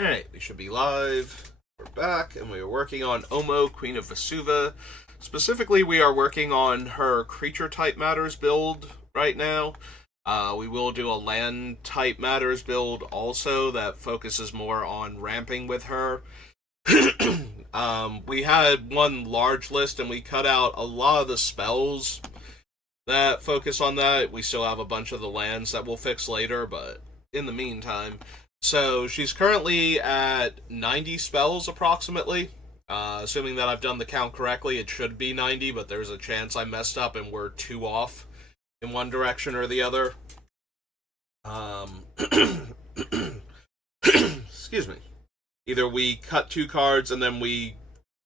Alright, we should be live. We're back, and we are working on Omo, Queen of Vesuva. Specifically, we are working on her creature type matters build right now. We will do a land type matters build also that focuses more on ramping with her. We had one large list, and we cut out a lot of the spells that focus on that. We still have a bunch of the lands that we'll fix later, but in the meantime, so she's currently at 90 spells approximately. Assuming that I've done the count correctly, it should be 90, but there's a chance I messed up and we're two off in one direction or the other. Excuse me. Either we cut two cards and then we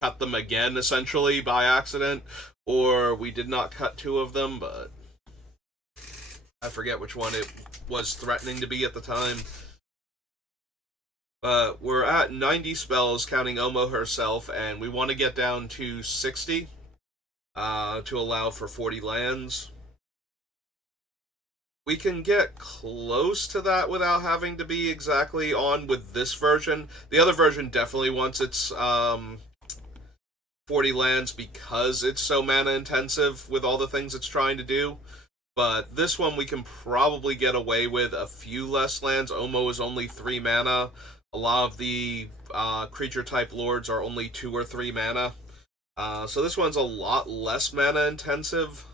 cut them again, essentially, by accident, or we did not cut two of them, but I forget which one it was threatening to be at the time. But we're at 90 spells, counting Omo herself, and we want to get down to 60 to allow for 40 lands. We can get close to that without having to be exactly on with this version. The other version definitely wants its 40 lands because it's so mana intensive with all the things it's trying to do. But this one we can probably get away with a few less lands. Omo is only 3 mana. A lot of the creature type lords are only 2 or 3 mana. So this one's a lot less mana intensive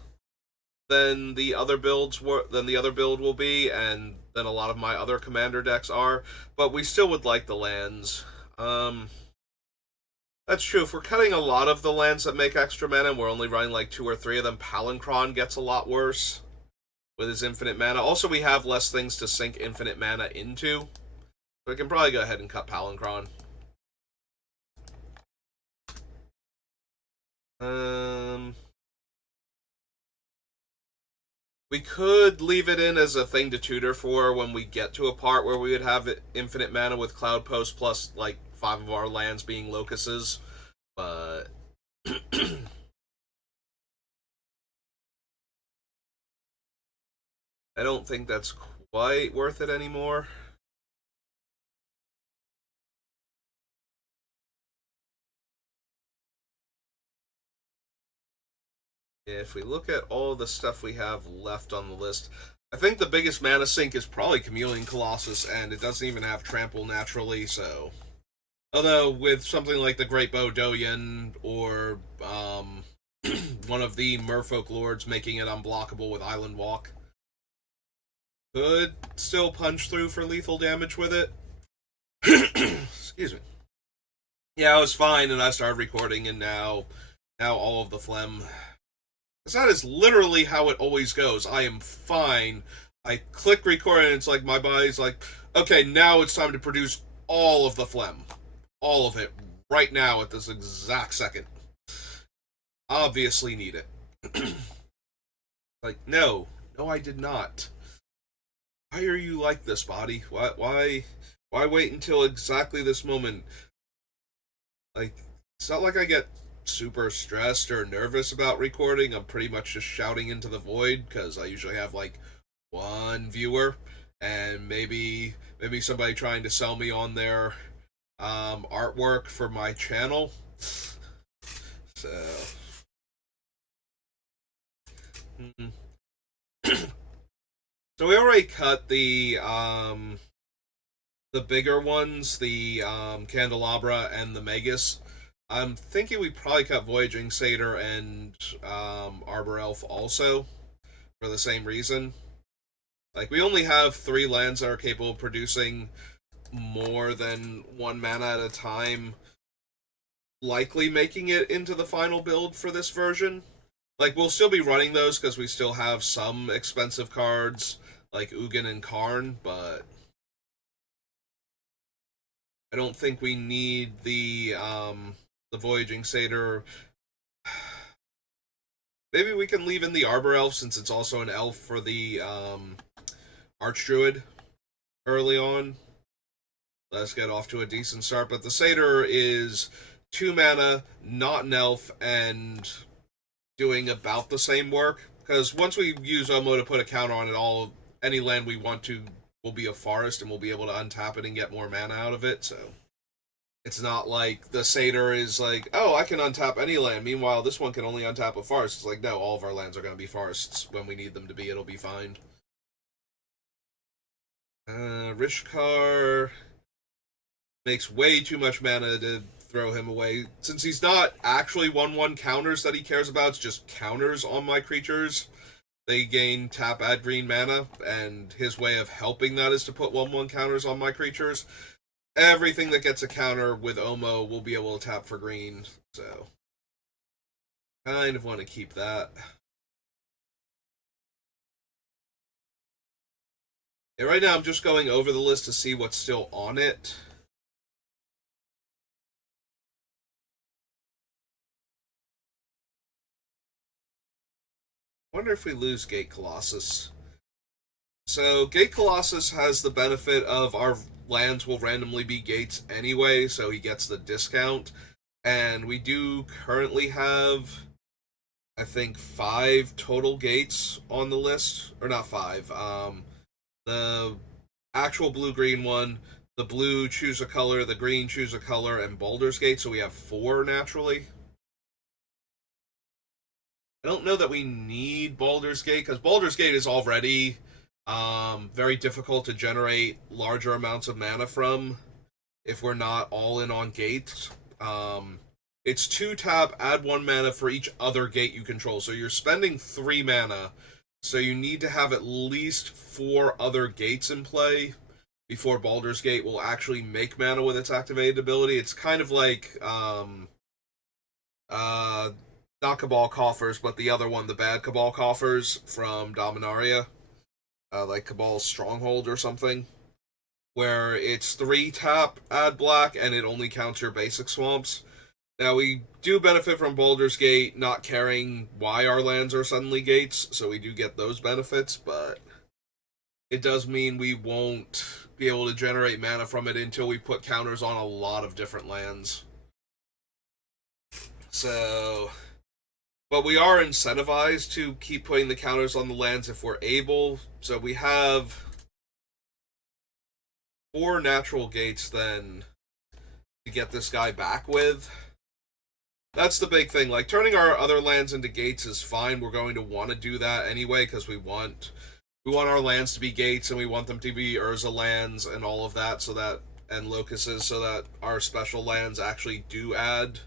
than the other build will be, and than a lot of my other commander decks are. But we still would like the lands. That's true. If we're cutting a lot of the lands that make extra mana and we're only running like 2 or 3 of them, Palinchron gets a lot worse with his infinite mana. Also, we have less things to sink infinite mana into. So we can probably go ahead and cut Palinchron. We could leave it in as a thing to tutor for when we get to a part where we would have infinite mana with Cloud Post plus like 5 of our lands being locuses, but I don't think that's quite worth it anymore. If we look at all the stuff we have left on the list, I think the biggest mana sink is probably Chameleon Colossus, and it doesn't even have trample naturally, so. Although, with something like the Great Bow Doyen, or one of the Merfolk Lords making it unblockable with Island Walk, could still punch through for lethal damage with it. Excuse me. Yeah, I was fine, and I started recording, and now all of the phlegm. Because that is literally how it always goes. I am fine. I click record, and it's like my body's like, okay, now it's time to produce all of the phlegm. All of it. Right now, at this exact second. Obviously need it. Like, no. No, I did not. Why are you like this, body? Why wait until exactly this moment? Like, it's not like I get super stressed or nervous about recording. I'm pretty much just shouting into the void because I usually have like one viewer and maybe somebody trying to sell me on their artwork for my channel. So so we already cut the bigger ones, the Candelabra and the Magus. I'm thinking we probably cut Voyaging Satyr and Arbor Elf also for the same reason. Like, we only have 3 lands that are capable of producing more than 1 mana at a time, likely making it into the final build for this version. Like, we'll still be running those because we still have some expensive cards like Ugin and Karn, but I don't think we need the Voyaging Satyr. Maybe we can leave in the Arbor Elf since it's also an elf for the Archdruid early on. Let's get off to a decent start. But the Satyr is 2 mana, not an elf, and doing about the same work. Because once we use Omo to put a counter on it, any land we want to will be a forest and we'll be able to untap it and get more mana out of it. So it's not like the Satyr is like, oh, I can untap any land. Meanwhile, this one can only untap a forest. It's like, no, all of our lands are going to be forests when we need them to be. It'll be fine. Rishkar makes way too much mana to throw him away. Since he's not actually 1/1 counters that he cares about, it's just counters on my creatures. They gain tap, add green mana, and his way of helping that is to put 1/1 counters on my creatures. Everything that gets a counter with Omo will be able to tap for green, so kind of want to keep that. Yeah, right now I'm just going over the list to see what's still on it. Wonder if we lose Gate Colossus. So Gate Colossus has the benefit of our lands will randomly be gates anyway, so he gets the discount. And we do currently have, I think, 5 total gates on the list. Or not 5. The actual blue-green one, the blue choose a color, the green choose a color, and Baldur's Gate, so we have 4 naturally. I don't know that we need Baldur's Gate, because Baldur's Gate is already very difficult to generate larger amounts of mana from if we're not all in on gates. It's 2 tap, add 1 mana for each other gate you control. So you're spending 3 mana, so you need to have at least 4 other gates in play before Baldur's Gate will actually make mana with its activated ability. It's kind of like not Cabal Coffers, but the other one, the bad Cabal Coffers from Dominaria, like Cabal's Stronghold or something, where it's 3 tap, add black, and it only counts your basic swamps. Now, we do benefit from Baldur's Gate not caring why our lands are suddenly gates, so we do get those benefits, but it does mean we won't be able to generate mana from it until we put counters on a lot of different lands. So, but we are incentivized to keep putting the counters on the lands if we're able. So we have 4 natural gates then to get this guy back with. That's the big thing. Like, turning our other lands into gates is fine. We're going to want to do that anyway because we want our lands to be gates and we want them to be Urza lands and all of that, so that, and locuses, so that our special lands actually do add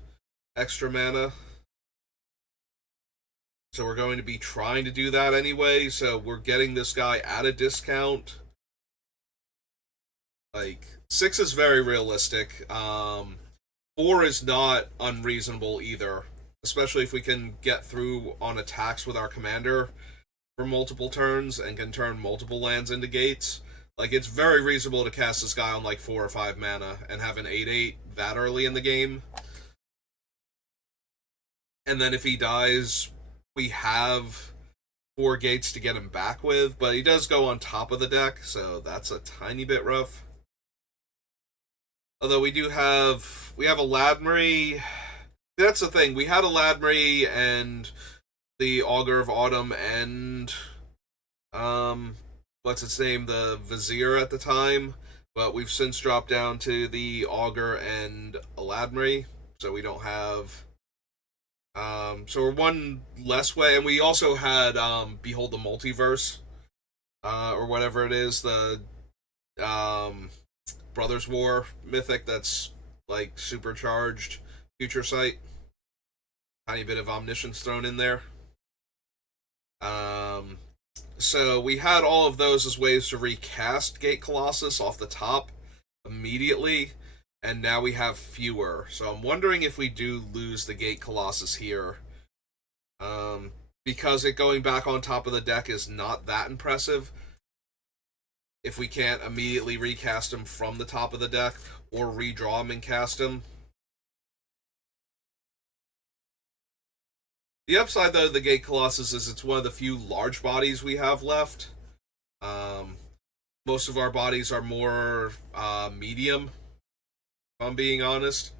extra mana. So we're going to be trying to do that anyway, so we're getting this guy at a discount. Like, 6 is very realistic. 4 is not unreasonable either, especially if we can get through on attacks with our commander for multiple turns and can turn multiple lands into gates. Like, it's very reasonable to cast this guy on like 4 or 5 mana and have an 8/8 that early in the game. And then if he dies, we have 4 gates to get him back with, but he does go on top of the deck, so that's a tiny bit rough. Although we have a Ladmery. That's the thing. We had a Ladmery and the Augur of Autumn and what's its name, the Vizier at the time, but we've since dropped down to the Augur and a Ladmery, so we don't have. So we're one less way, and we also had Behold the Multiverse, or whatever it is, the Brothers War mythic that's like supercharged future sight. Tiny bit of omniscience thrown in there. So we had all of those as ways to recast Gate Colossus off the top immediately, and now we have fewer. So I'm wondering if we do lose the Gate Colossus here. Because it going back on top of the deck is not that impressive. If we can't immediately recast him from the top of the deck, or redraw him and cast him. The upside, though, of the Gate Colossus is it's one of the few large bodies we have left. Most of our bodies are more medium, if I'm being honest.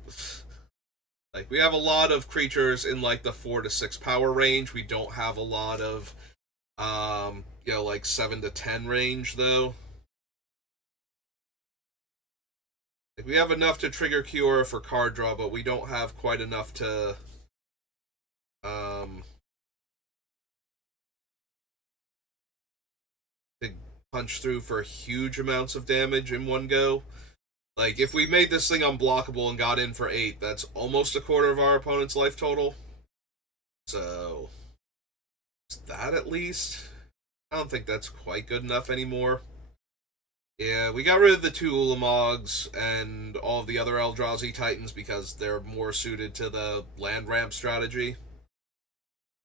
Like, we have a lot of creatures in, like, the 4 to 6 power range. We don't have a lot of, like, 7 to 10 range, though. Like, we have enough to trigger Kiora for card draw, but we don't have quite enough um, to punch through for huge amounts of damage in one go. Like, if we made this thing unblockable and got in for 8, that's almost a quarter of our opponent's life total. So, is that at least? I don't think that's quite good enough anymore. Yeah, we got rid of the 2 Ulamogs and all of the other Eldrazi Titans because they're more suited to the land ramp strategy.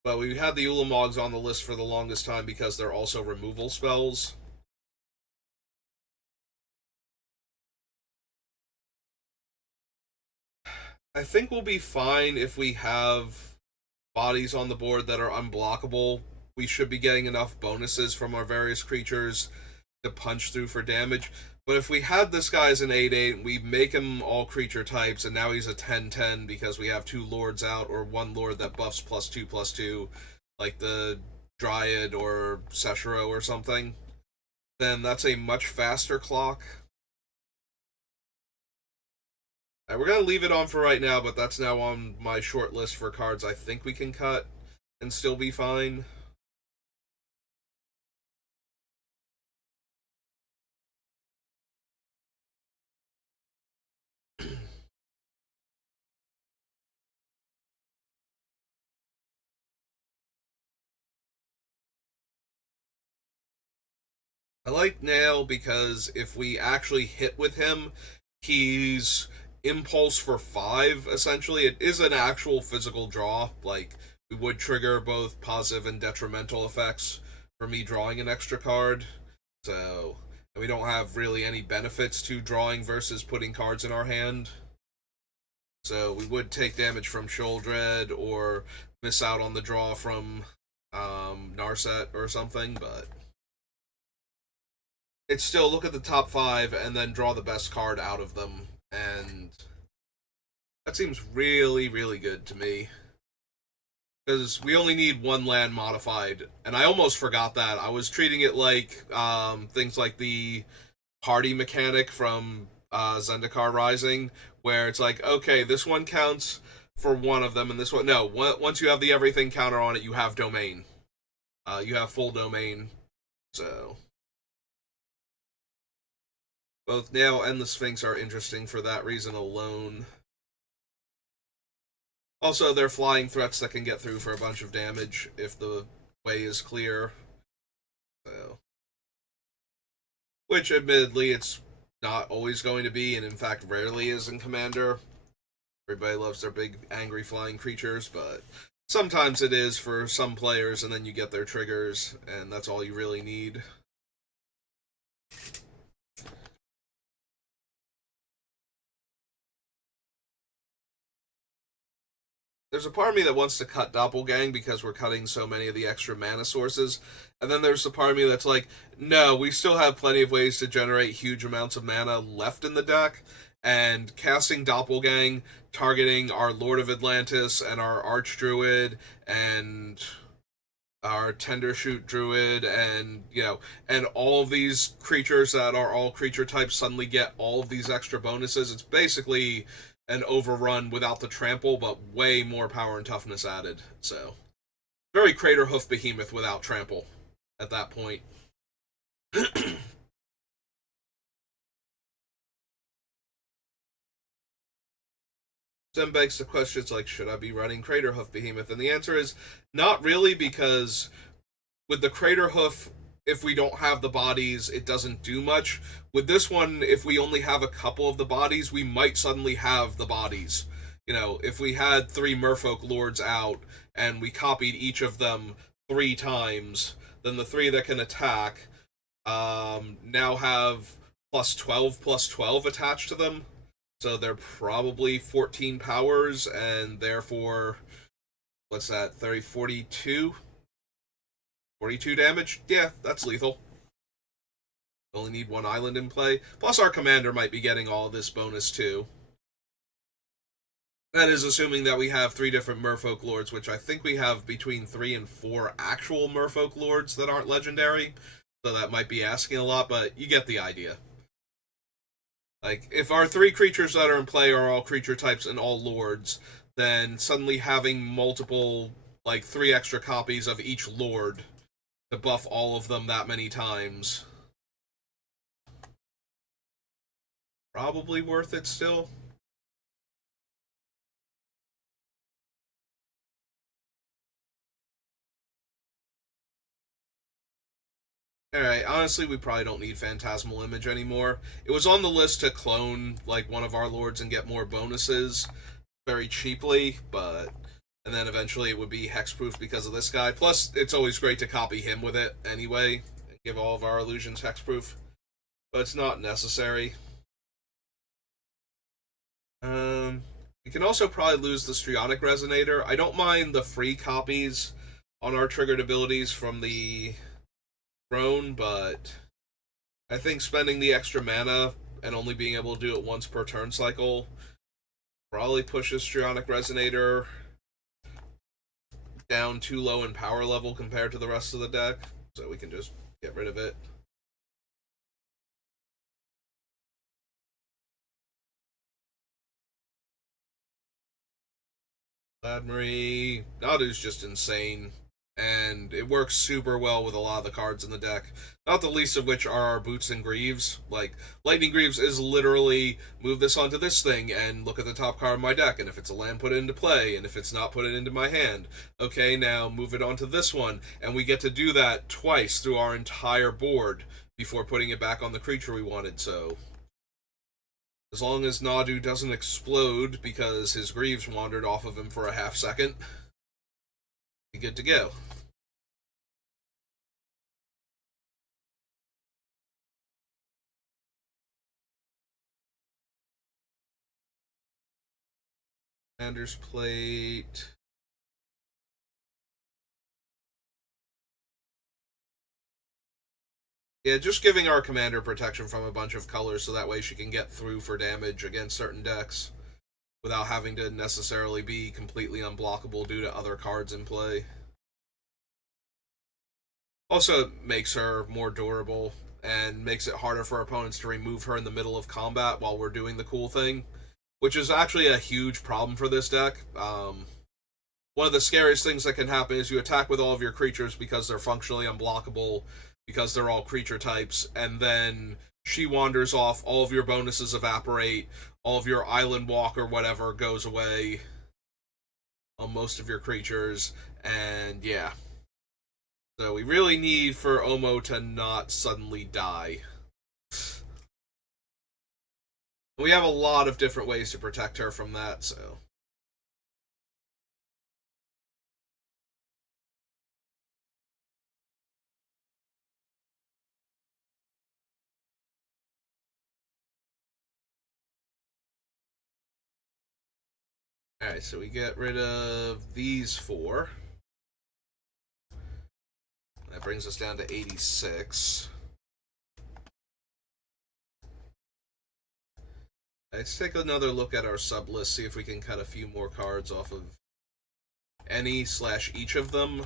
But we had the Ulamogs on the list for the longest time because they're also removal spells. I think we'll be fine if we have bodies on the board that are unblockable. We should be getting enough bonuses from our various creatures to punch through for damage. But if we had this guy as an 8/8, we make him all creature types, and now he's a 10/10 because we have 2 lords out, or 1 lord that buffs +2/+2, like the Dryad or Seshiro or something, then that's a much faster clock. We're going to leave it on for right now, but that's now on my short list for cards I think we can cut and still be fine. I like Nail because if we actually hit with him, he's impulse for 5, essentially. It is an actual physical draw. Like, we would trigger both positive and detrimental effects for me drawing an extra card. So, we don't have really any benefits to drawing versus putting cards in our hand. So, we would take damage from Sheoldred or miss out on the draw from Narset or something, but it's still look at the top 5 and then draw the best card out of them, and that seems really, really good to me. Because we only need 1 land modified, and I almost forgot that. I was treating it like things like the party mechanic from Zendikar Rising, where it's like, okay, this one counts for one of them, and this one... No, once you have the everything counter on it, you have domain. You have full domain, so... Both Nail and the Sphinx are interesting for that reason alone. Also, they're flying threats that can get through for a bunch of damage if the way is clear. So, which, admittedly, it's not always going to be, and in fact, rarely is in Commander. Everybody loves their big, angry flying creatures, but sometimes it is for some players, and then you get their triggers, and that's all you really need. There's a part of me that wants to cut Doppelgang because we're cutting so many of the extra mana sources. And then there's a part of me that's like, no, we still have plenty of ways to generate huge amounts of mana left in the deck. And casting Doppelgang, targeting our Lord of Atlantis and our Archdruid and our Tendershoot Druid and, and all of these creatures that are all creature types suddenly get all of these extra bonuses. It's basically an overrun without the trample, but way more power and toughness added. So, very Craterhoof Behemoth without trample at that point. Then begs the questions like, should I be running Craterhoof Behemoth? And the answer is not really, because with the Craterhoof, if we don't have the bodies, it doesn't do much. With this one, if we only have a couple of the bodies, we might suddenly have the bodies. If we had 3 Merfolk Lords out and we copied each of them 3 times, then the 3 that can attack now have +12/+12 attached to them. So they're probably 14 powers, and therefore, what's that, 30, 42? 42 damage? Yeah, that's lethal. Only need 1 island in play. Plus our commander might be getting all this bonus too. That is assuming that we have 3 different Merfolk Lords, which I think we have between 3 and 4 actual Merfolk Lords that aren't legendary. So that might be asking a lot, but you get the idea. Like, if our three creatures that are in play are all creature types and all lords, then suddenly having multiple, like, three extra copies of each lord to buff all of them that many times, probably worth it still. Alright, honestly, we probably don't need Phantasmal Image anymore. It was on the list to clone, like, one of our lords and get more bonuses very cheaply, but... And then eventually it would be hexproof because of this guy. Plus, it's always great to copy him with it anyway, and give all of our illusions hexproof. But it's not necessary. We can also probably lose the Strionic Resonator. I don't mind the free copies on our triggered abilities from the throne, but I think spending the extra mana and only being able to do it once per turn cycle probably pushes Strionic Resonator down too low in power level compared to the rest of the deck, so we can just get rid of it. Vladimir, Nadu's just insane, and it works super well with a lot of the cards in the deck. Not the least of which are our Boots and Greaves. Like, Lightning Greaves is literally move this onto this thing and look at the top card of my deck, and if it's a land, put it into play, and if it's not, put it into my hand. Okay, now move it onto this one, and we get to do that twice through our entire board before putting it back on the creature we wanted, so... As long as Nadu doesn't explode because his Greaves wandered off of him for a half second, be good to go. Commander's Plate. Yeah, just giving our commander protection from a bunch of colors so that way she can get through for damage against certain decks without having to necessarily be completely unblockable due to other cards in play. Also, it makes her more durable and makes it harder for opponents to remove her in the middle of combat while we're doing the cool thing, which is actually a huge problem for this deck. One of the scariest things that can happen is you attack with all of your creatures because they're functionally unblockable, because they're all creature types, and then she wanders off, all of your bonuses evaporate, all of your island walk or whatever goes away on most of your creatures, and yeah. So we really need for Omo to not suddenly die. We have a lot of different ways to protect her from that, so... Alright, so we get rid of these four. That brings us down to 86. Let's take another look at our sub list, see if we can cut a few more cards off of any/each of them.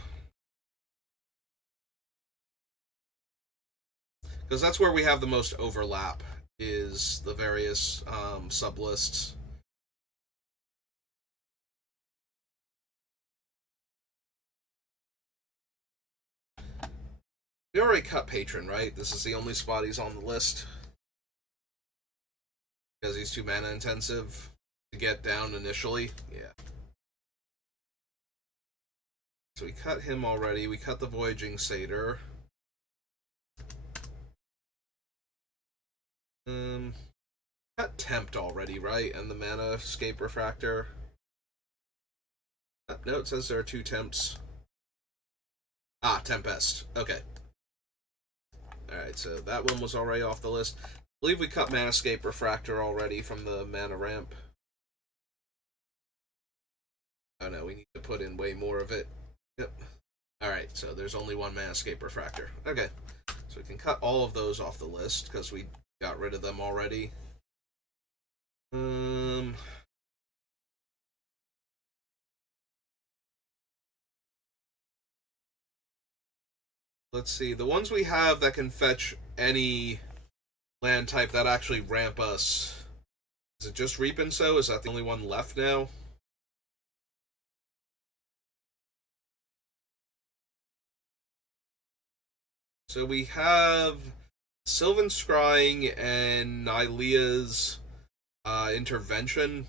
Because that's where we have the most overlap, is the various sub lists. We already cut Patron, right? This is the only spot he's on the list. Because he's too mana intensive to get down initially. Yeah. So we cut him already. We cut the Voyaging Satyr. Cut Tempt already, right? And the Mana Escape Refractor. No, it says there are two Tempts. Ah, Tempest. Okay. Alright, so that one was already off the list. I believe we cut Mana Escape Refractor already from the mana ramp. Oh no, we need to put in way more of it. Yep. Alright, so there's only one Mana Escape Refractor. Okay. So we can cut all of those off the list because we got rid of them already. Let's see. The ones we have that can fetch any land type that actually ramp us. Is it just Reap and Sow? Is that the only one left now? So we have Sylvan Scrying and Nylea's Intervention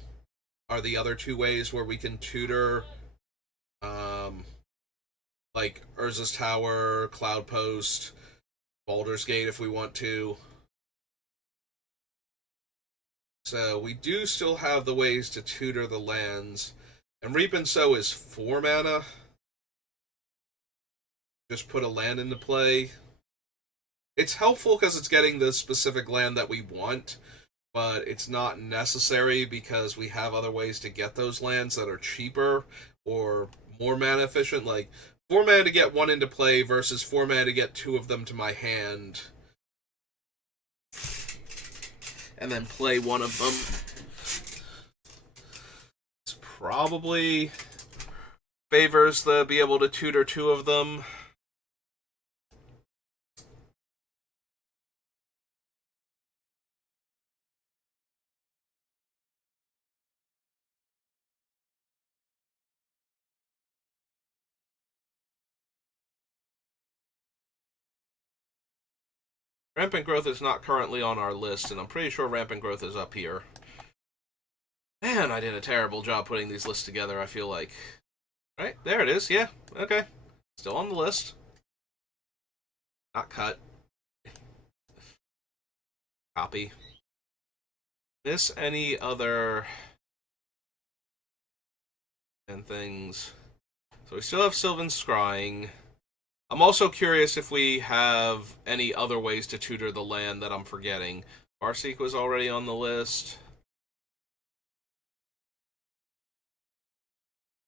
are the other two ways where we can tutor, um, like Urza's Tower, Cloud Post, Baldur's Gate if we want to. So we do still have the ways to tutor the lands. And Reap and Sow is 4 mana. Just put a land into play. It's helpful because it's getting the specific land that we want, but it's not necessary because we have other ways to get those lands that are cheaper or more mana efficient. Like 4 mana to get one into play versus 4 mana to get 2 of them to my hand. And then play one of them. This probably favors the be able to tutor 2 of them. Rampant Growth is not currently on our list, and I'm pretty sure Rampant Growth is up here. Man, I did a terrible job putting these lists together, I feel like. Right, there it is, yeah, okay. Still on the list. Not cut. Copy. Miss any other... and things. So we still have Sylvan Scrying. I'm also curious if we have any other ways to tutor the land that I'm forgetting. Farseek was already on the list.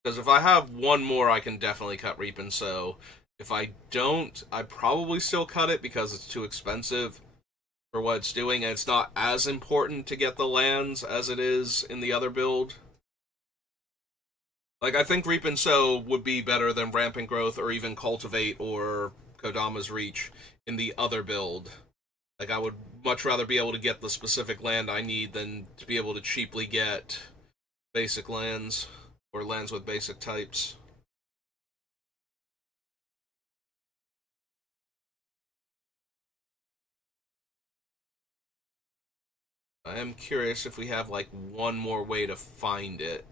Because if I have one more, I can definitely cut Reap and Sow. If I don't, I probably still cut it because it's too expensive for what it's doing, and it's not as important to get the lands as it is in the other build. Like, I think Reap and Sow would be better than Rampant Growth or even Cultivate or Kodama's Reach in the other build. Like, I would much rather be able to get the specific land I need than to be able to cheaply get basic lands or lands with basic types. I am curious if we have, like, one more way to find it.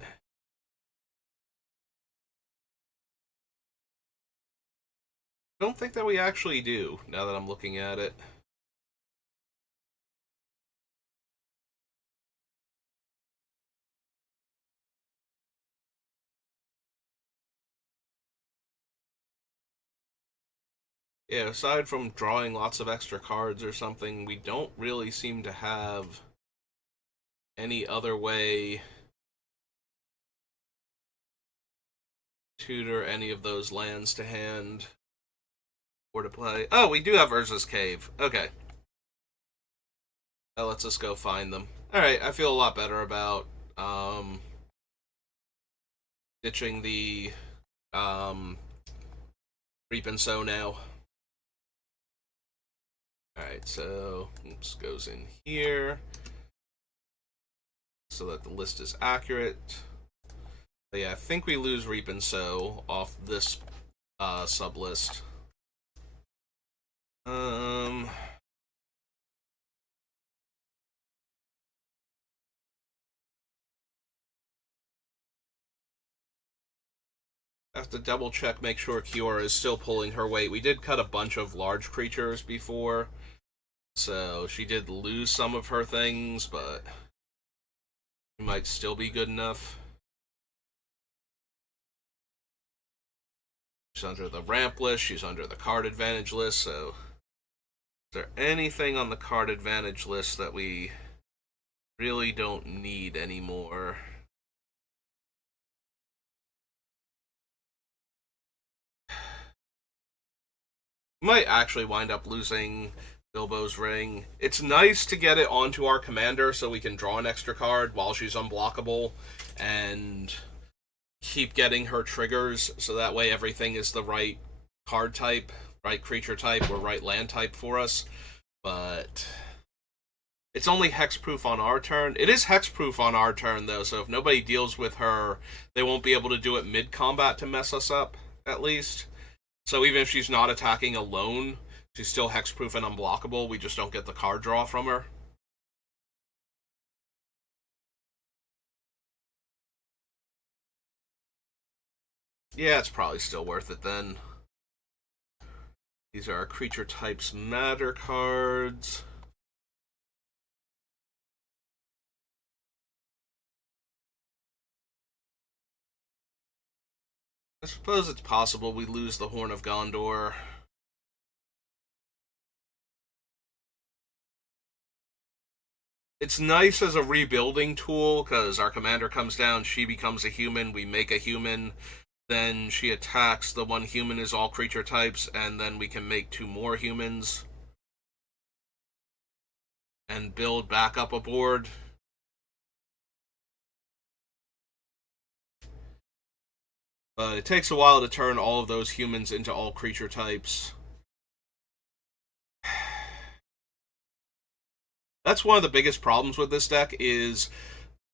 I don't think that we actually do, now that I'm looking at it. Yeah, aside from drawing lots of extra cards or something, we don't really seem to have any other way to tutor any of those lands to hand or to play. Oh, we do have Urza's Cave. Okay. That lets us go find them. Alright, I feel a lot better about ditching the Reap and Sow now. Alright, so oops, goes in here so that the list is accurate. But yeah, I think we lose Reap and Sow off this sub list. Have to double check, make sure Kiora is still pulling her weight. We did cut a bunch of large creatures before, so she did lose some of her things, but she might still be good enough. She's under the ramp list, she's under the card advantage list, so is there anything on the card advantage list that we really don't need anymore? Might actually wind up losing Bilbo's Ring. It's nice to get it onto our commander so we can draw an extra card while she's unblockable and keep getting her triggers so that way everything is the right card type, right creature type, or right land type for us. But It's only hexproof on our turn. It is hexproof on our turn, though, so if nobody deals with her, they won't be able to do it mid-combat to mess us up, at least. So even if she's not attacking alone, she's still hexproof and unblockable. We just don't get the card draw from her. Yeah, it's probably still worth it then. These are our creature types matter cards. I suppose it's possible we lose the Horn of Gondor. It's nice as a rebuilding tool, because our commander comes down, she becomes a human, we make a human, then she attacks, the one human is all creature types, and then we can make 2 more humans. And build back up a board. But it takes a while to turn all of those humans into all creature types. That's one of the biggest problems with this deck, is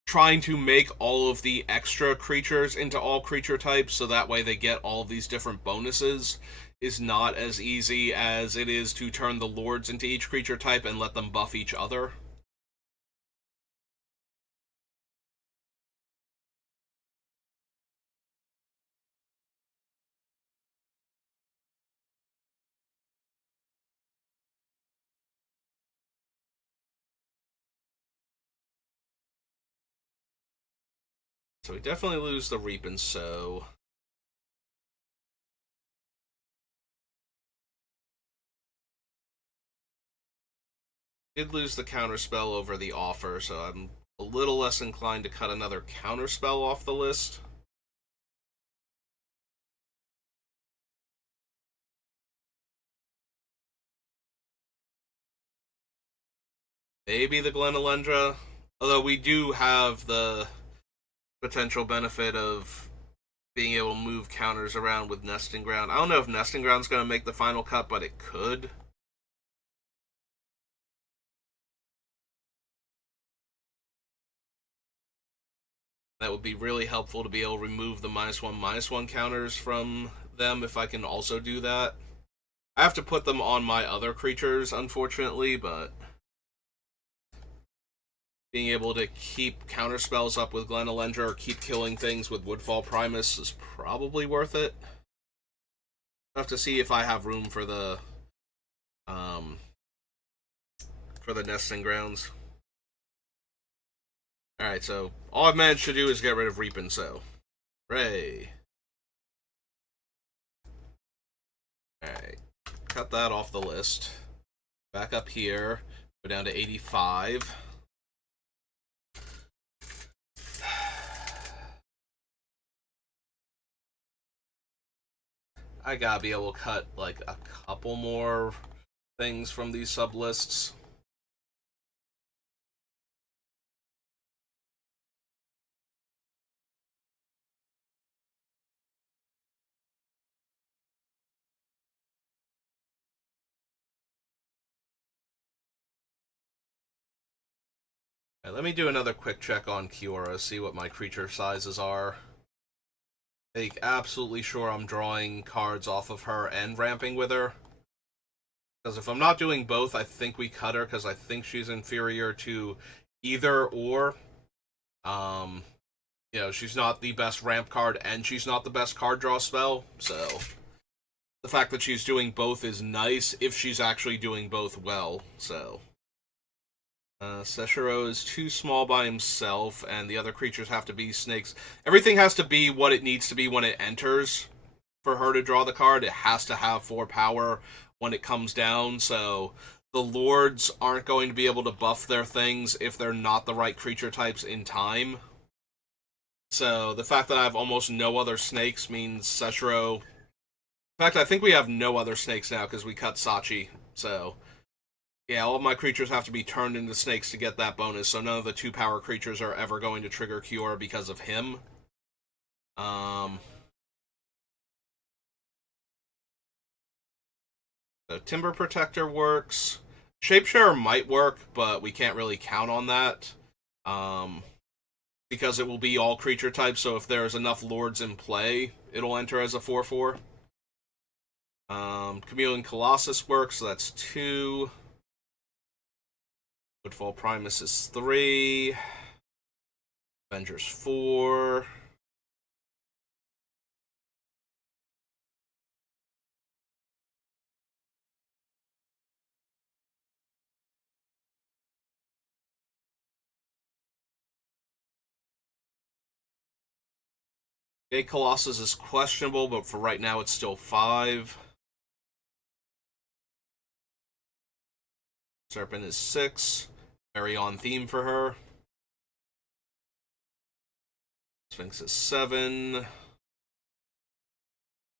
trying to make all of the extra creatures into all creature types, so that way they get all of these different bonuses, is not as easy as it is to turn the lords into each creature type and let them buff each other. So we definitely lose the Reap and Sow. Did lose the counterspell over the offer, so I'm a little less inclined to cut another counterspell off the list. Maybe the Glenelendra, although we do have the potential benefit of being able to move counters around with Nesting Ground. I don't know if Nesting Ground's going to make the final cut, but it could. That would be really helpful to be able to remove the -1/-1 counters from them if I can also do that. I have to put them on my other creatures, unfortunately, but being able to keep counterspells up with Glenelendra or keep killing things with Woodfall Primus is probably worth it. I have to see if I have room for the Nesting Grounds. Alright, so all I've managed to do is get rid of Reap and Sow. Hooray. Alright, cut that off the list. Back up here, go down to 85. I gotta be able to cut like a couple more things from these sub lists. Right, let me do another quick check on Kiora, see what my creature sizes are. Make absolutely sure I'm drawing cards off of her and ramping with her. Because if I'm not doing both, I think we cut her, because I think she's inferior to either or. You know, she's not the best ramp card, and she's not the best card draw spell, so the fact that she's doing both is nice if she's actually doing both well, so. Seshiro is too small by himself, and the other creatures have to be snakes. Everything has to be what it needs to be when it enters for her to draw the card. It has to have 4 power when it comes down, so the lords aren't going to be able to buff their things if they're not the right creature types in time. So the fact that I have almost no other snakes means Seshiro... In fact, I think we have no other snakes now because we cut Sachi, so... Yeah, all of my creatures have to be turned into snakes to get that bonus, so none of the 2-power creatures are ever going to trigger Cure because of him. The Timber Protector works. Shapeshare might work, but we can't really count on that. Because it will be all creature types, so if there's enough lords in play, it'll enter as a 4/4. Chameleon Colossus works, so that's 2. Woodfall Primus is 3. Avengers 4. Gate Colossus is questionable, but for right now it's still 5. Serpent is 6. Very on theme for her. Sphinx is 7.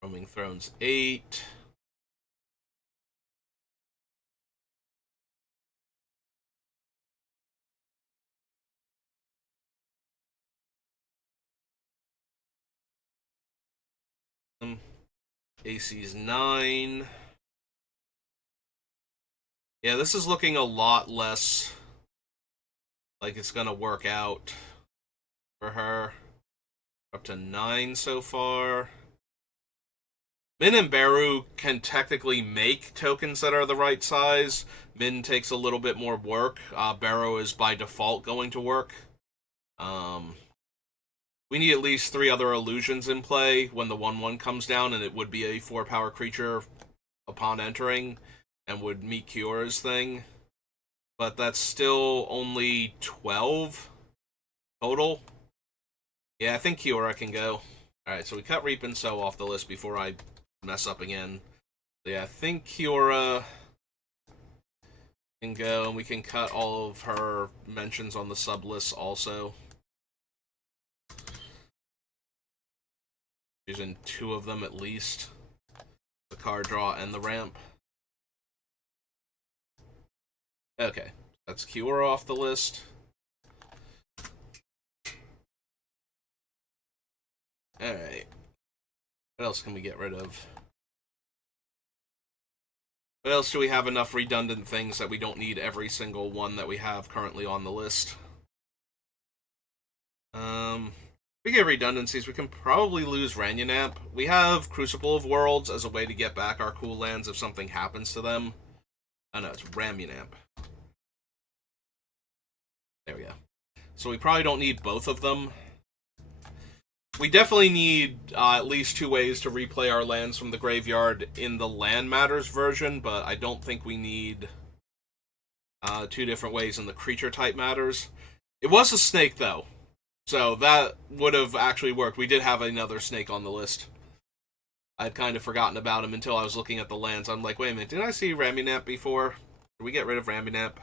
Roaming Throne's 8. AC's 9. Yeah, this is looking a lot less like it's gonna work out for her. Up to 9 so far. Min and Baru can technically make tokens that are the right size. Min takes a little bit more work. Baru is by default going to work. We need at least 3 other illusions in play when the 1/1 comes down, and it would be a 4-power creature upon entering, and would meet Kyora's thing. But that's still only 12 total. Yeah, I think Kiora can go. Alright, so we cut Reap and Sow off the list before I mess up again. Yeah, I think Kiora can go, and we can cut all of her mentions on the sub list also. Using 2 of them at least. The card draw and the ramp. Okay, that's Kiora off the list. Alright. What else can we get rid of? What else do we have enough redundant things that we don't need every single one that we have currently on the list? We get redundancies, we can probably lose Ranyanap. We have Crucible of Worlds as a way to get back our cool lands if something happens to them. Oh no, it's Ramunap. There we go. So we probably don't need both of them. We definitely need at least 2 ways to replay our lands from the graveyard in the Land Matters version, but I don't think we need 2 different ways in the Creature Type Matters. It was a snake, though, so that would have actually worked. We did have another snake on the list. I'd kind of forgotten about him until I was looking at the lands. I'm like, wait a minute, didn't I see Ramunap before? Did we get rid of Ramunap?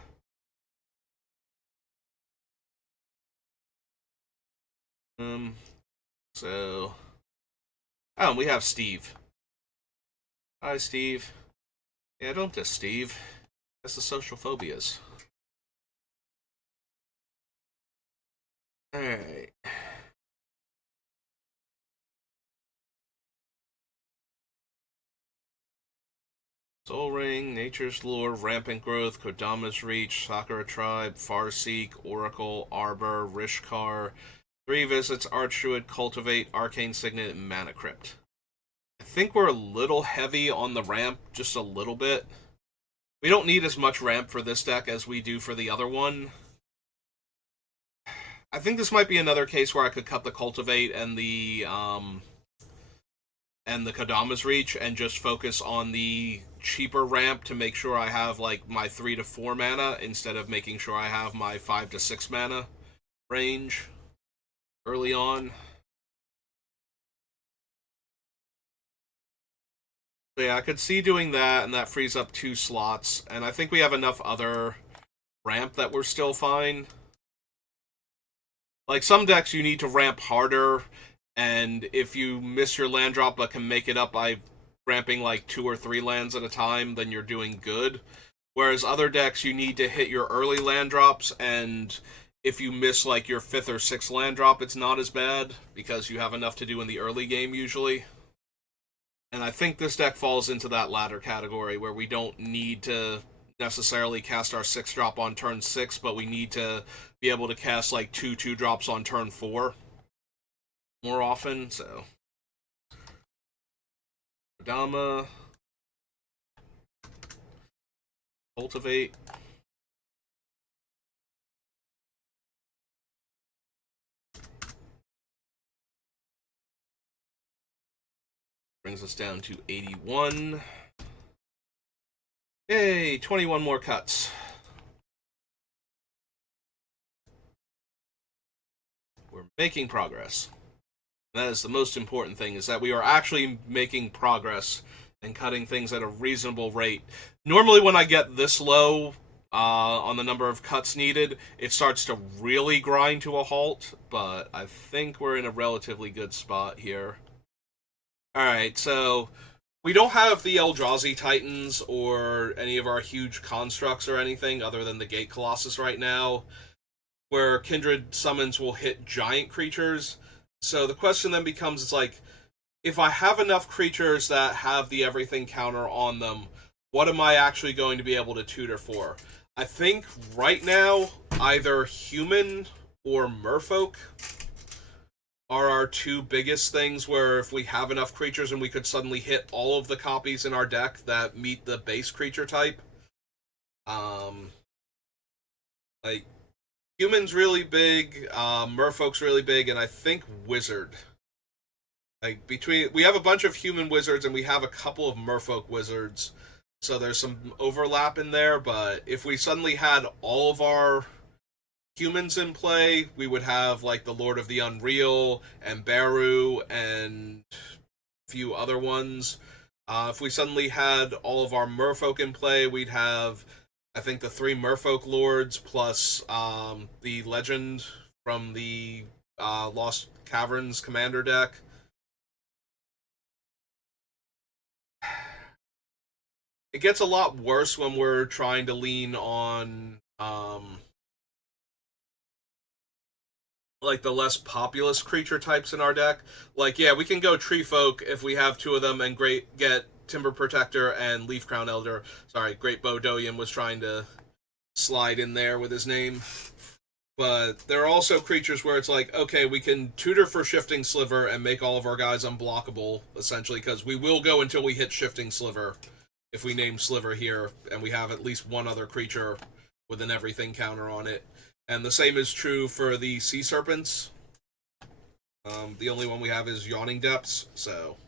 So... Oh, we have Steve. Hi, Steve. Yeah, don't diss Steve. That's the social phobias. Alright. Soul Ring, Nature's Lure, Rampant Growth, Kodama's Reach, Sakura Tribe, Farseek, Oracle, Arbor, Rishkar, 3 visits, Archdruid, Cultivate, Arcane Signet, and Mana Crypt. I think we're a little heavy on the ramp, just a little bit. We don't need as much ramp for this deck as we do for the other one. I think this might be another case where I could cut the Cultivate and the Kodama's Reach and just focus on the cheaper ramp to make sure I have like my 3 to 4 mana instead of making sure I have my 5 to 6 mana range early on. So yeah, I could see doing that, and that frees up 2 slots, and I think we have enough other ramp that we're still fine. Like, some decks you need to ramp harder, and if you miss your land drop but can make it up by ramping like 2 or 3 lands at a time, then you're doing good. Whereas other decks, you need to hit your early land drops, and if you miss like your 5th or 6th land drop, it's not as bad, because you have enough to do in the early game usually. And I think this deck falls into that latter category, where we don't need to necessarily cast our 6-drop on turn 6, but we need to be able to cast like 2/2 drops on turn 4 more often. So, Adama, Cultivate. Brings us down to 81. Yay, 21 more cuts. We're making progress. That is the most important thing, is that we are actually making progress and cutting things at a reasonable rate. Normally when I get this low on the number of cuts needed, it starts to really grind to a halt, but I think we're in a relatively good spot here. Alright, so we don't have the Eldrazi Titans or any of our huge constructs or anything other than the Gate Colossus right now, where Kindred summons will hit giant creatures. So the question then becomes, it's like, if I have enough creatures that have the everything counter on them, what am I actually going to be able to tutor for? I think right now, either human or merfolk are our two biggest things, where if we have enough creatures and we could suddenly hit all of the copies in our deck that meet the base creature type. Like, human's really big, merfolk's really big, and I think wizard. Like, we have a bunch of human wizards and we have a couple of merfolk wizards, so there's some overlap in there, but if we suddenly had all of our humans in play, we would have like the Lord of the Unreal and Baru and a few other ones. If we suddenly had all of our merfolk in play, we'd have, I think, the 3 merfolk lords plus the legend from the Lost Caverns commander deck. It gets a lot worse when we're trying to lean on like the less populous creature types in our deck. Like, yeah, we can go Tree Folk if we have 2 of them and get Timber Protector and Leaf Crown Elder. Sorry, Great Bodonian was trying to slide in there with his name. But there are also creatures where it's like, okay, we can tutor for Shifting Sliver and make all of our guys unblockable, essentially, because we will go until we hit Shifting Sliver if we name Sliver here, and we have at least one other creature with an everything counter on it. And the same is true for the Sea Serpents. The only one we have is Yawning Depths, so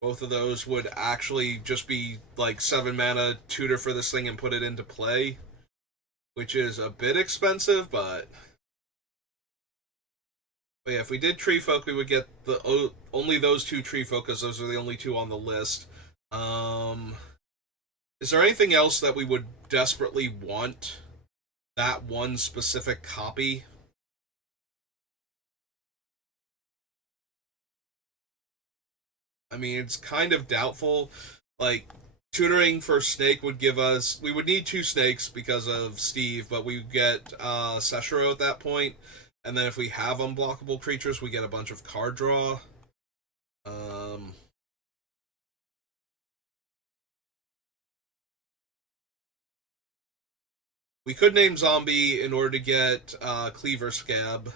both of those would actually just be like 7 mana tutor for this thing and put it into play, which is a bit expensive, but yeah, if we did Tree Folk, we would get only those 2 Tree Folk, because those are the only 2 on the list. Is there anything else that we would desperately want that one specific copy? I mean, it's kind of doubtful. Like, tutoring for Snake would give us... We would need 2 Snakes because of Steve, but we get Seshiro at that point. And then if we have unblockable creatures, we get a bunch of card draw. We could name Zombie in order to get Cleaver Scab.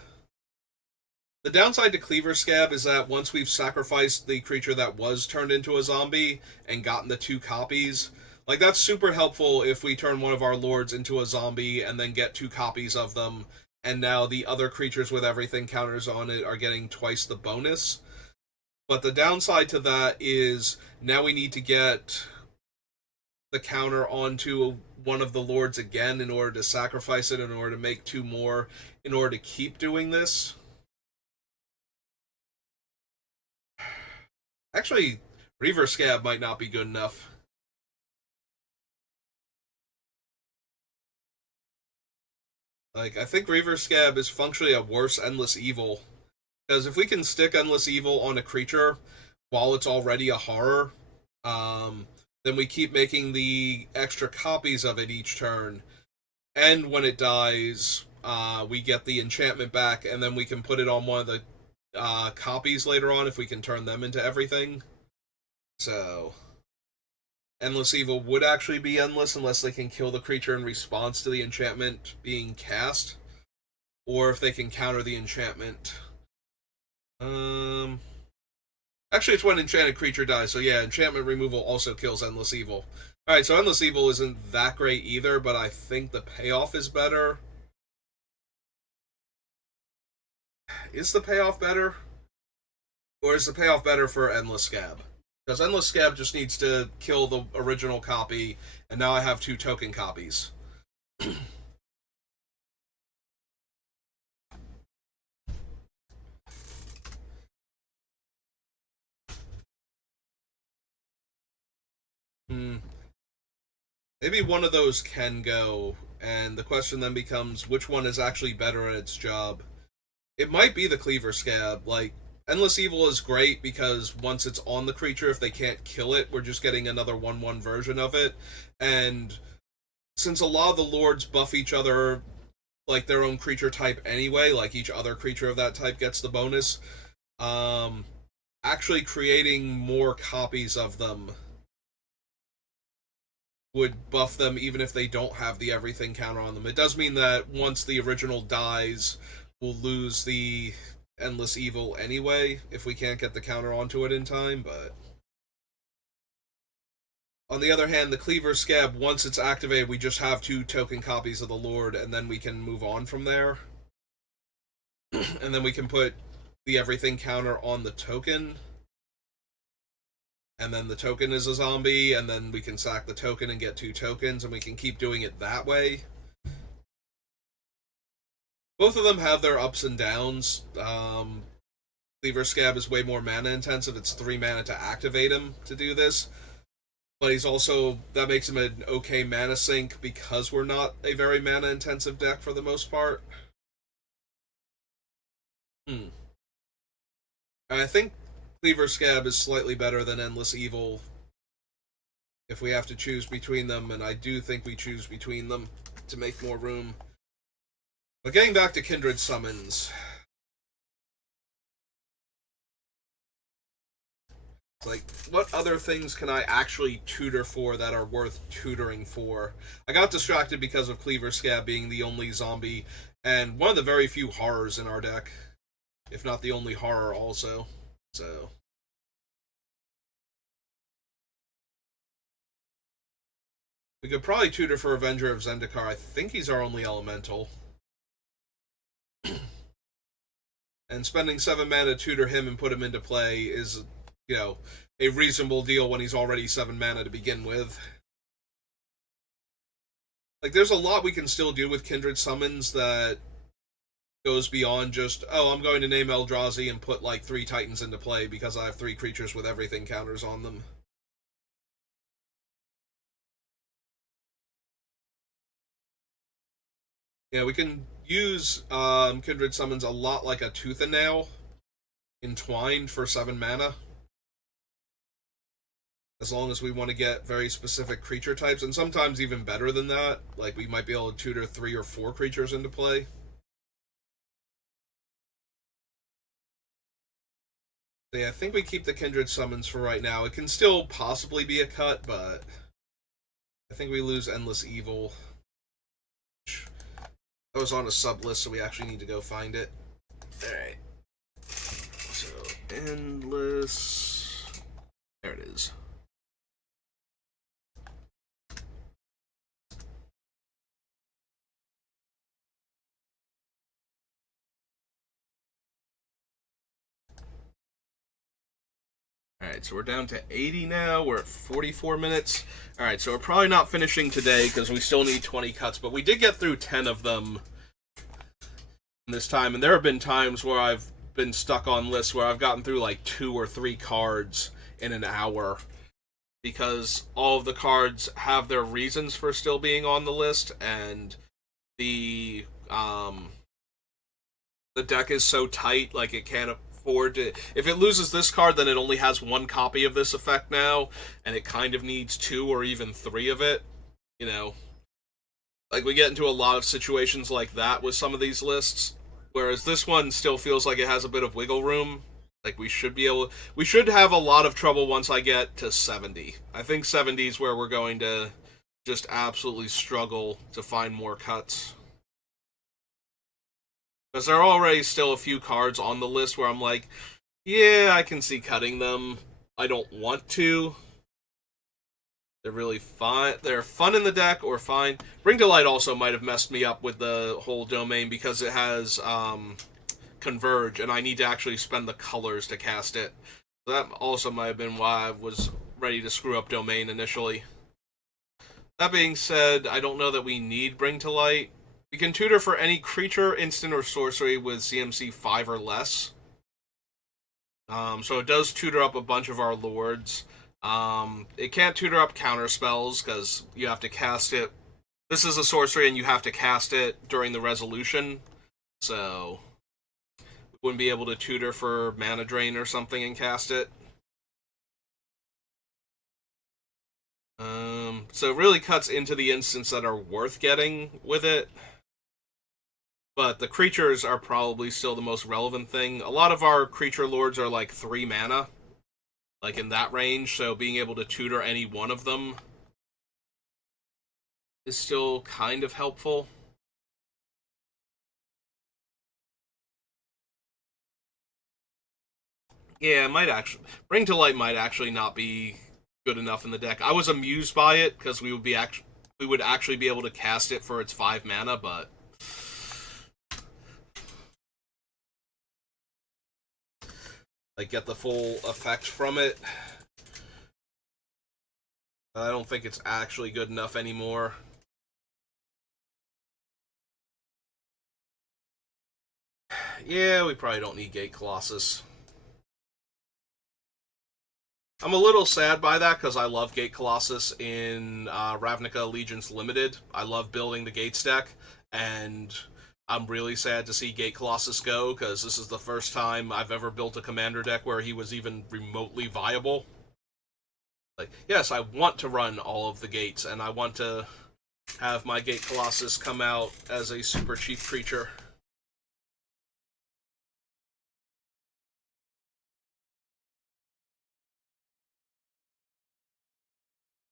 The downside to Cleaver Scab is that once we've sacrificed the creature that was turned into a zombie and gotten the 2 copies, like, that's super helpful if we turn one of our lords into a zombie and then get 2 copies of them, and now the other creatures with everything counters on it are getting twice the bonus. But the downside to that is now we need to get the counter onto one of the lords again in order to sacrifice it, in order to make 2 more, in order to keep doing this. Actually, Reaver Scab might not be good enough. Like, I think Reaver Scab is functionally a worse Endless Evil. Because if we can stick Endless Evil on a creature while it's already a horror, then we keep making the extra copies of it each turn. And when it dies, we get the enchantment back, and then we can put it on one of the copies later on if we can turn them into everything. So, Endless Evil would actually be endless unless they can kill the creature in response to the enchantment being cast, or if they can counter the enchantment. Um, Actually, it's when enchanted creature dies. So yeah, enchantment removal also kills Endless Evil. All right, so Endless Evil isn't that great either, but I think the payoff is better. Is the payoff better, or is the payoff better for Endless Scab? Because Endless Scab just needs to kill the original copy, and now I have 2 token copies. Hmm. Maybe one of those can go, and the question then becomes which one is actually better at its job. It might be the Cleaver Scab. Like, Endless Evil is great because once it's on the creature, if they can't kill it, we're just getting another 1/1 version of it. And since a lot of the lords buff each other like their own creature type anyway, like each other creature of that type gets the bonus, um, actually creating more copies of them would buff them even if they don't have the everything counter on them. It does mean that once the original dies, we'll lose the Endless Evil anyway if we can't get the counter onto it in time, but on the other hand, the Cleaver Scab, once it's activated, we just have 2 token copies of the Lord, and then we can move on from there. And then we can put the everything counter on the token, and then the token is a zombie, and then we can sack the token and get 2 tokens, and we can keep doing it that way. Both of them have their ups and downs. Cleaver Scab is way more mana intensive. It's 3 mana to activate him to do this. But he's also, that makes him an okay mana sink because we're not a very mana intensive deck for the most part. And I think Cleaver Scab is slightly better than Endless Evil if we have to choose between them, and I do think we choose between them to make more room. But getting back to Kindred Summons, like, what other things can I actually tutor for that are worth tutoring for? I got distracted because of Cleaver Scab being the only zombie, and one of the very few horrors in our deck, if not the only horror also. So we could probably tutor for Avenger of Zendikar. I think he's our only elemental. And spending 7 mana to tutor him and put him into play is, you know, a reasonable deal when he's already 7 mana to begin with. Like, there's a lot we can still do with Kindred Summons that goes beyond just, oh, I'm going to name Eldrazi and put, like, 3 Titans into play because I have 3 creatures with everything counters on them. Yeah, we can use Kindred Summons a lot like a Tooth and Nail, entwined for 7 mana. As long as we want to get very specific creature types, and sometimes even better than that. Like, we might be able to tutor 3 or 4 creatures into play. So yeah, I think we keep the Kindred Summons for right now. It can still possibly be a cut, but I think we lose Endless Evil. That was on a sub list, so we actually need to go find it. Alright. So, Endless... There it is. Alright, so we're down to 80 now. We're at 44 minutes. Alright, so we're probably not finishing today because we still need 20 cuts, but we did get through 10 of them this time, and there have been times where I've been stuck on lists where I've gotten through like 2 or 3 cards in an hour because all of the cards have their reasons for still being on the list, and the deck is so tight, like, it can't afford to. If it loses this card, then it only has 1 copy of this effect now, and it kind of needs 2 or even 3 of it. You know, like, we get into a lot of situations like that with some of these lists, whereas this one still feels like it has a bit of wiggle room. Like we should have a lot of trouble once I get to 70. I think 70 is where we're going to just absolutely struggle to find more cuts. Because there are already still a few cards on the list where I'm like, yeah, I can see cutting them. I don't want to. They're really fun. They're fun in the deck or fine. Bring to Light also might have messed me up with the whole domain because it has Converge, and I need to actually spend the colors to cast it. So that also might have been why I was ready to screw up domain initially. That being said, I don't know that we need Bring to Light. We can tutor for any creature, instant, or sorcery with CMC 5 or less. So it does tutor up a bunch of our lords. It can't tutor up counter spells because you have to cast it. This is a sorcery and you have to cast it during the resolution. So we wouldn't be able to tutor for mana drain or something and cast it. So it really cuts into the instants that are worth getting with it. But the creatures are probably still the most relevant thing. A lot of our creature lords are like 3 mana, like in that range, so being able to tutor any one of them is still kind of helpful. Yeah, it might actually Bring to Light might actually not be good enough in the deck. I was amused by it because we would actually be able to cast it for its 5 mana, but like get the full effect from it. I don't think it's actually good enough anymore. Yeah, we probably don't need Gate Colossus. I'm a little sad by that because I love Gate Colossus in Ravnica Allegiance Limited. I love building the Gates deck, and I'm really sad to see Gate Colossus go because this is the first time I've ever built a commander deck where he was even remotely viable. Like, yes, I want to run all of the gates, and I want to have my Gate Colossus come out as a super cheap creature.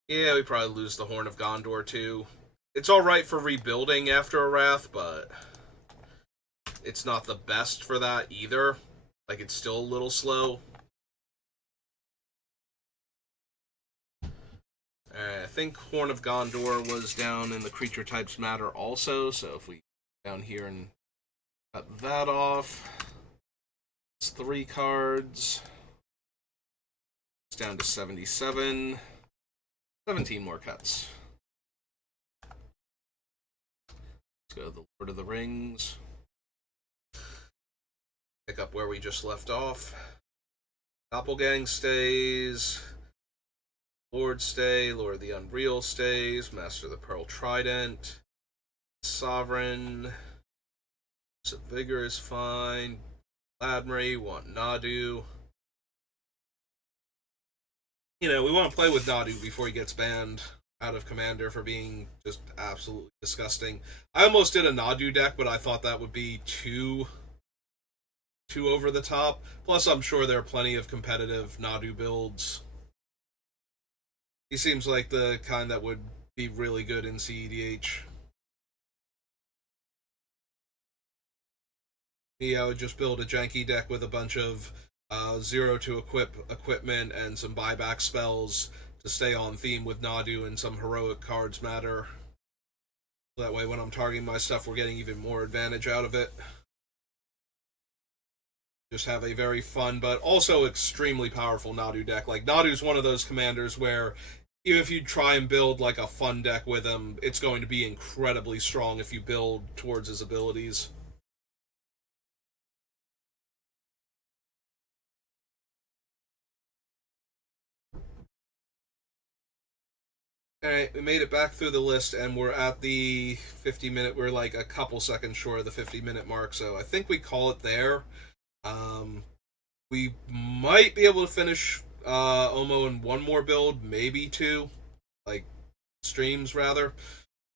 Yeah, we probably lose the Horn of Gondor too. It's alright for rebuilding after a Wrath, but it's not the best for that either. Like, it's still a little slow. I think Horn of Gondor was down in the creature types matter also, so if we down here and cut that off, it's 3 cards. It's down to 77. 17 more cuts. Let's go to the Lord of the Rings. Pick up where we just left off. Doppelgang stays. Lord stay. Lord of the Unreal stays. Master of the Pearl Trident. Sovereign. Vigor is fine. Ladmri. Want Nadu. You know, we want to play with Nadu before he gets banned out of Commander for being just absolutely disgusting. I almost did a Nadu deck, but I thought that would be too over the top. Plus, I'm sure there are plenty of competitive Nadu builds. He seems like the kind that would be really good in CEDH. Yeah, I would just build a janky deck with a bunch of 0 to equip equipment and some buyback spells to stay on theme with Nadu, and some heroic cards matter. That way when I'm targeting my stuff, we're getting even more advantage out of it. Just have a very fun but also extremely powerful Nadu deck. Like, Nadu's one of those commanders where even if you try and build like a fun deck with him, it's going to be incredibly strong if you build towards his abilities. Alright, we made it back through the list, and we're at the 50-minute... We're like a couple seconds short of the 50-minute mark, so I think we call it there. We might be able to finish Omo in one more build, maybe 2. Like, streams, rather.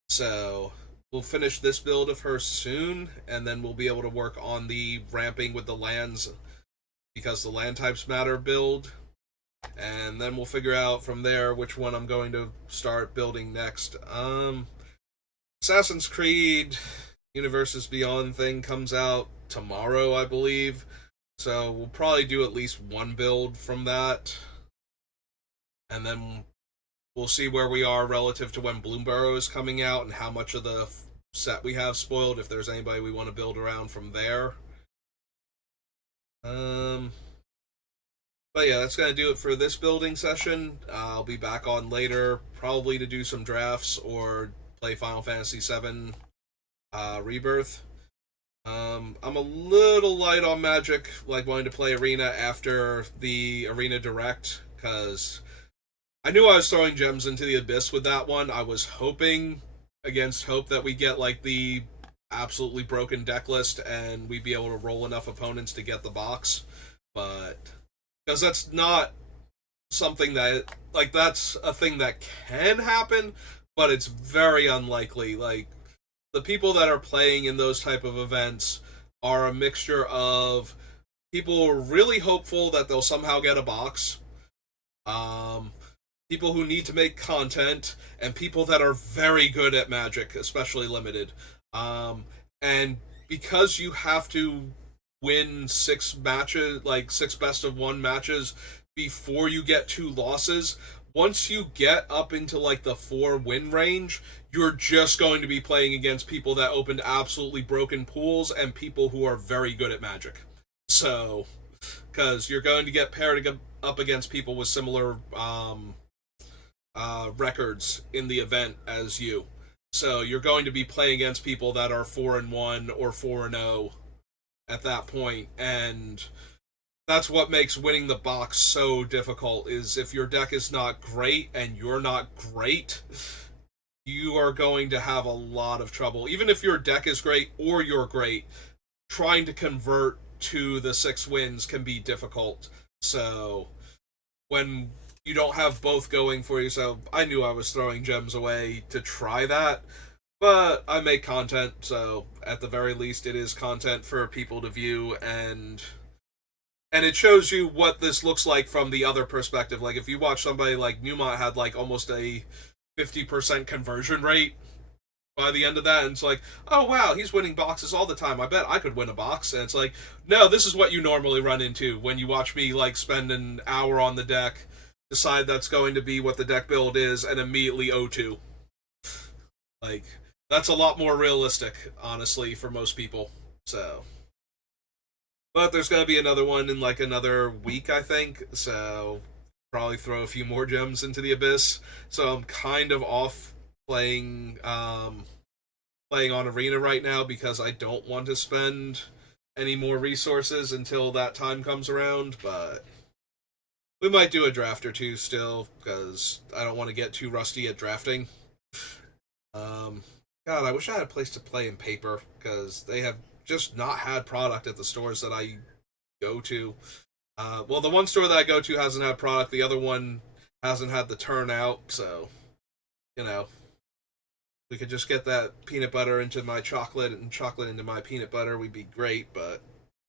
So, we'll finish this build of her soon, and then we'll be able to work on the ramping with the lands because the land types matter build. And then we'll figure out from there which one I'm going to start building next. Assassin's Creed Universes Beyond thing comes out tomorrow, I believe. So we'll probably do at least one build from that. And then we'll see where we are relative to when Bloomburrow is coming out and how much of the set we have spoiled, if there's anybody we want to build around from there. But yeah, that's going to do it for this building session. I'll be back on later, probably to do some drafts or play Final Fantasy VII Rebirth. I'm a little light on Magic, like wanting to play Arena after the Arena Direct, because I knew I was throwing gems into the abyss with that one. I was hoping against hope that we get like the absolutely broken deck list and we'd be able to roll enough opponents to get the box, but because that's not something that, like, that's a thing that can happen, but it's very unlikely. Like, the people that are playing in those type of events are a mixture of people who are really hopeful that they'll somehow get a box, people who need to make content, and people that are very good at Magic, especially limited. And because you have to win 6 matches, like 6 best of 1 matches before you get 2 losses, once you get up into like the 4 win range, you're just going to be playing against people that opened absolutely broken pools and people who are very good at Magic. So, because you're going to get paired up against people with similar records in the event as you. So you're going to be playing against people that are 4-1 or 4-0 at that point, and that's what makes winning the box so difficult. Is if your deck is not great and you're not great, you are going to have a lot of trouble. Even if your deck is great or you're great, trying to convert to the 6 wins can be difficult. So when you don't have both going for you, so I knew I was throwing gems away to try that, but I make content, so at the very least it is content for people to view, and it shows you what this looks like from the other perspective. Like, if you watch somebody like Newmont had like almost a 50% conversion rate by the end of that, and it's like, oh wow, he's winning boxes all the time, I bet I could win a box. And it's like, no, this is what you normally run into when you watch me like spend an hour on the deck, decide that's going to be what the deck build is, and immediately O2. Like, that's a lot more realistic, honestly, for most people. So, but there's going to be another one in like another week, I think. So, probably throw a few more gems into the abyss. So I'm kind of off playing playing on Arena right now because I don't want to spend any more resources until that time comes around. But we might do a draft or two still, because I don't want to get too rusty at drafting. God, I wish I had a place to play in paper, because they have just not had product at the stores that I go to. Well, the one store that I go to hasn't had product, the other one hasn't had the turnout, so, you know, we could just get that peanut butter into my chocolate and chocolate into my peanut butter, we'd be great, but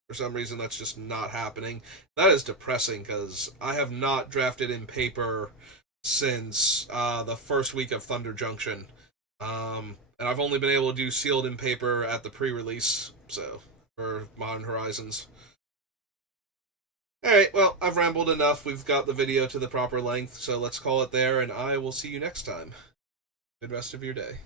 for some reason that's just not happening. That is depressing, because I have not drafted in paper since the first week of Thunder Junction. And I've only been able to do sealed in paper at the pre-release, so, for Modern Horizons. Alright, well, I've rambled enough. We've got the video to the proper length, so let's call it there, and I will see you next time. Good rest of your day.